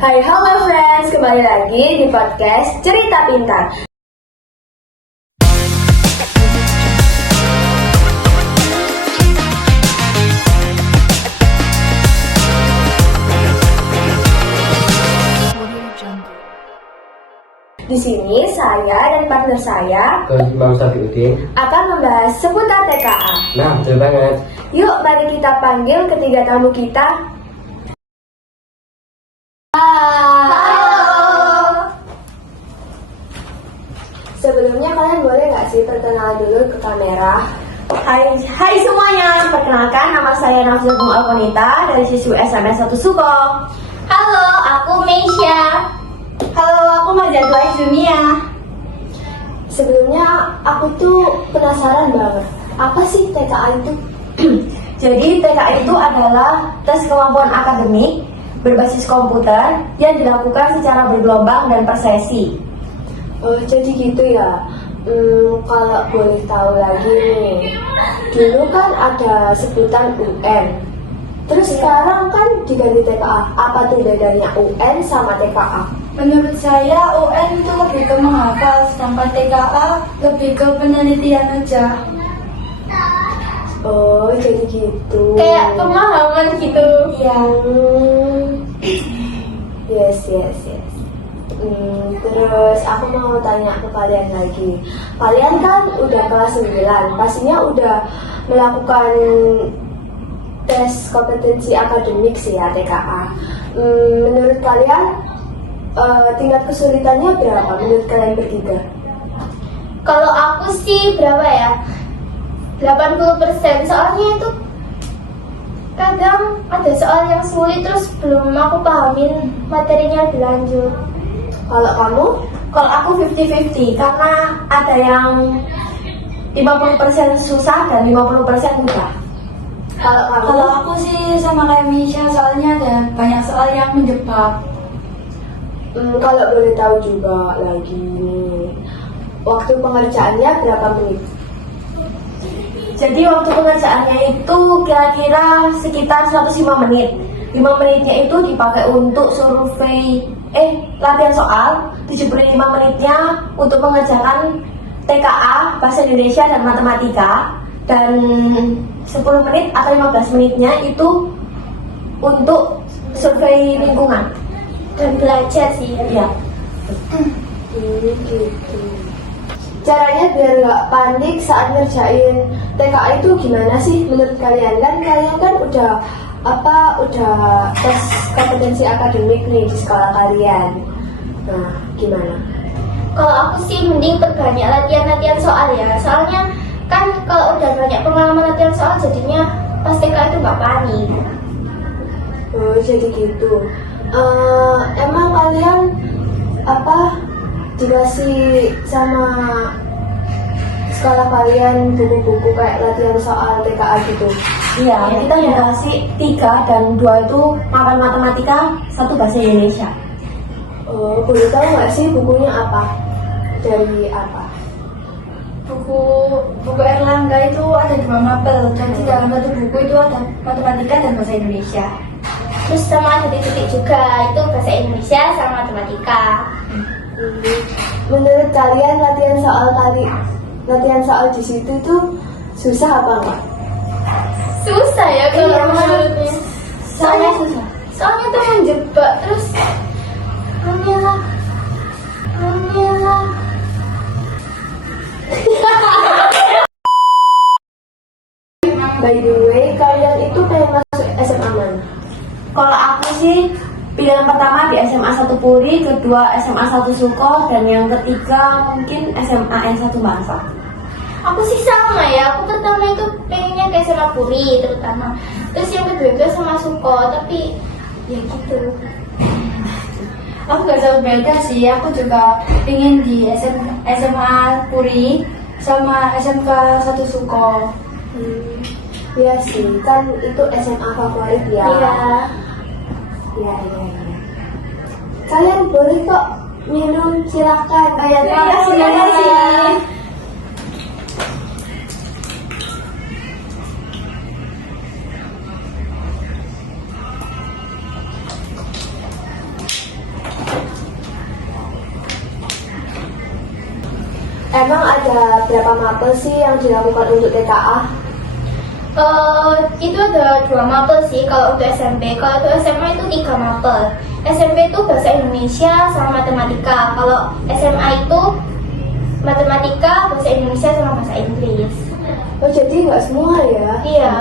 Hai halo friends, kembali lagi di podcast Cerita Pintar. Di sini saya dan partner saya Imam Safiuddin akan membahas seputar TKA. Nah, betul banget. Yuk mari kita panggil ketiga tamu kita. Halo. Sebelumnya kalian boleh nggak sih perkenalan dulu ke kamera? Hai semuanya, perkenalkan nama saya Nafzul Alkonita dari siswi SMS 1 Suko. Halo, aku Meisya. Halo, aku Majadwa Izumia. Sebelumnya aku tuh penasaran banget, apa sih TKA itu? Jadi TKA itu adalah tes kemampuan akademik berbasis komputer yang dilakukan secara bergelombang dan per sesi. Oh jadi gitu ya. Kalau boleh tahu lagi nih, dulu kan ada sebutan UN. Terus sekarang kan diganti TKA. Apa tuh bedanya UN sama TKA? Menurut saya UN itu lebih ke menghafal, sedangkan TKA lebih ke penelitian aja. Oh jadi gitu. Kayak pemahaman gitu. Iya. Yes. Terus aku mau tanya ke kalian lagi. Kalian kan udah kelas 9, pastinya udah melakukan tes kompetensi akademik sih ya TKA. Menurut kalian tingkat kesulitannya berapa menurut kalian bertiga? Kalau aku sih berapa ya? 80%. Soalnya itu kadang ada soal yang sulit terus belum aku pahamin materinya lebih lanjut. Kalau kamu? Kalau aku 50-50 karena ada yang 50% susah dan 50% mudah. Kalau kamu? Kalau aku sih sama kayak Misha, soalnya ada banyak soal yang menjebak. Kalau boleh tahu juga lagi nih, waktu pengerjaannya berapa menit? Jadi waktu pengerjaannya itu kira-kira sekitar 105 menit. 5 menitnya itu dipakai untuk survei latihan soal, 75 menitnya untuk mengerjakan TKA, Bahasa Indonesia dan Matematika, dan 10 menit atau 15 menitnya itu untuk survei lingkungan Dan belajar sih ya. ya. Gitu. Caranya biar nggak panik saat ngerjain TKA itu gimana sih menurut kalian? Kan kalian kan udah tes kompetensi akademik nih di sekolah kalian. Nah, gimana? Kalau aku sih mending perbanyak latihan-latihan soal ya. Soalnya kan kalau udah banyak pengalaman latihan soal jadinya pas TK itu nggak panik. Oh, jadi gitu. Emang kalian dikasih sama sekolah kalian buku-buku kayak latihan soal TKA gitu? Iya, kita dikasih 3 dan 2 itu makan matematika, 1 bahasa Indonesia. Oh, boleh tahu nggak sih bukunya apa? Dari apa? Buku Erlangga itu ada 2 mapel, jadi dalam satu buku itu ada matematika dan bahasa Indonesia. Terus sama ada titik juga, itu bahasa Indonesia sama matematika. Menurut kalian latihan soal di situ tuh susah apa enggak? Susah ya kalau Iya, menurutnya. Soalnya susah. Soalnya tuh menjebak terus. Amilah. By the way, kalian itu pengen masuk SMA mana? Kalau aku sih pilihan pertama di SMA 1 Puri, kedua SMA 1 Suko, dan yang ketiga mungkin SMA N1 Bangsa. Aku sih sama ya. Aku pertama itu pengennya ke SMA Puri terutama. Terus yang kedua itu sama Suko, tapi ya gitu. Aku gak jauh beda sih. Aku juga pengen di SMA Puri sama SMK 1 Suko. Iya sih, kan itu SMA favorit ya. Iya. Iya. Kalian boleh kok minum, silakan. Terima kasih. Emang ada berapa mapel sih yang dilakukan untuk TKA? Itu ada 2 mapel sih kalau untuk SMP. Kalau untuk SMA itu 3 mapel. SMP itu bahasa Indonesia sama matematika. Kalau SMA itu matematika, bahasa Indonesia sama bahasa Inggris. Oh jadi nggak semua ya? Iya,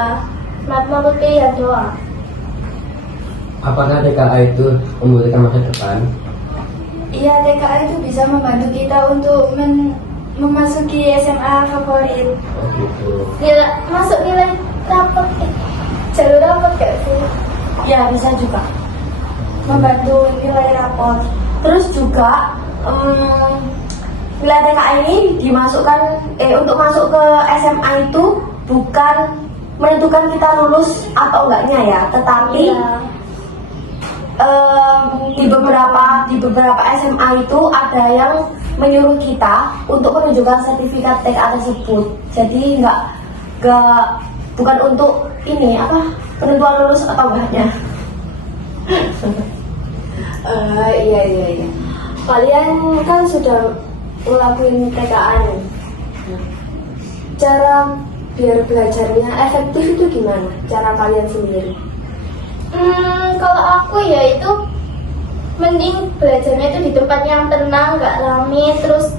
mapel pilihan doang. Apakah TKA itu membutuhkan masa depan? Iya, TKA itu bisa membantu kita untuk memasuki SMA favorit. Oh gitu. Masuk nilai rapot, jalur rapot gak sih? Ya bisa juga. Membantu nilai rapor. Terus juga nilai TKA ini dimasukkan untuk masuk ke SMA itu bukan menentukan kita lulus atau enggaknya ya, tetapi di beberapa SMA itu ada yang menyuruh kita untuk menunjukkan sertifikat TKA tersebut. Jadi bukan untuk ini penentuan lulus atau enggaknya. Iya. Kalian kan sudah ngelakuin TKA nih. Cara biar belajarnya efektif itu gimana? Cara kalian sendiri? Kalau aku ya itu mending belajarnya itu di tempat yang tenang, gak rame, terus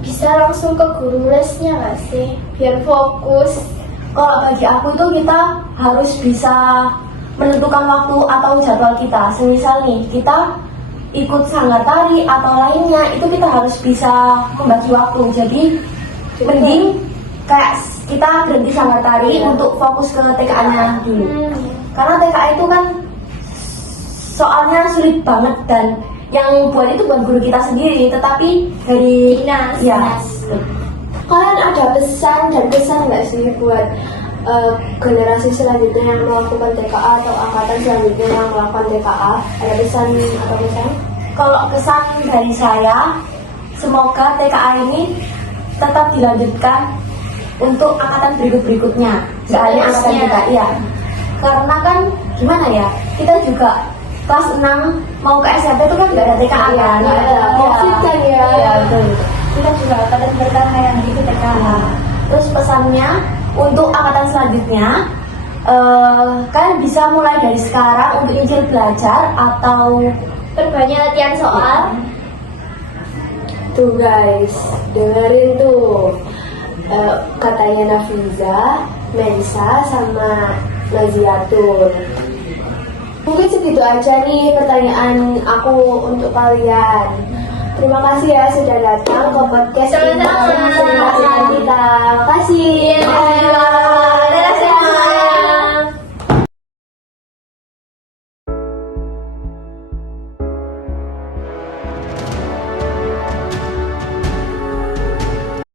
bisa langsung ke guru lesnya gak sih? Biar fokus. Kalau bagi aku itu kita harus bisa menentukan waktu atau jadwal kita. Semisal nih kita ikut sanggar tari atau lainnya, itu kita harus bisa membagi waktu. Jadi mending kayak kita berhenti sanggar tari untuk fokus ke TKA-nya dulu. Karena TKA itu kan soalnya sulit banget dan yang buat itu bukan guru kita sendiri, tetapi dari Dinas. Kalian ada pesan dan kesan nggak sih buat generasi selanjutnya yang melakukan TKA atau angkatan selanjutnya yang melakukan TKA? Ada pesan atau kesan? Kalau kesan dari saya, semoga TKA ini tetap dilanjutkan untuk angkatan berikutnya, nggak hanya angkatan kita, iya. Karena kan gimana ya, kita juga kelas 6 mau ke SMP itu kan nggak ada TKA kan? Nggak ada. Covid kan ya. Iya betul. Kita juga pada bertanya yang itu TKA. Terus pesannya untuk angkatan selanjutnya, kalian bisa mulai dari sekarang untuk nyicil belajar atau Perbanyak latihan soal. Tuh guys, dengerin tuh katanya Nafiza, Mensa, sama Naziatul. Mungkin segitu aja nih pertanyaan aku untuk kalian. Terima kasih ya sudah datang ke podcast ini. Sama-sama.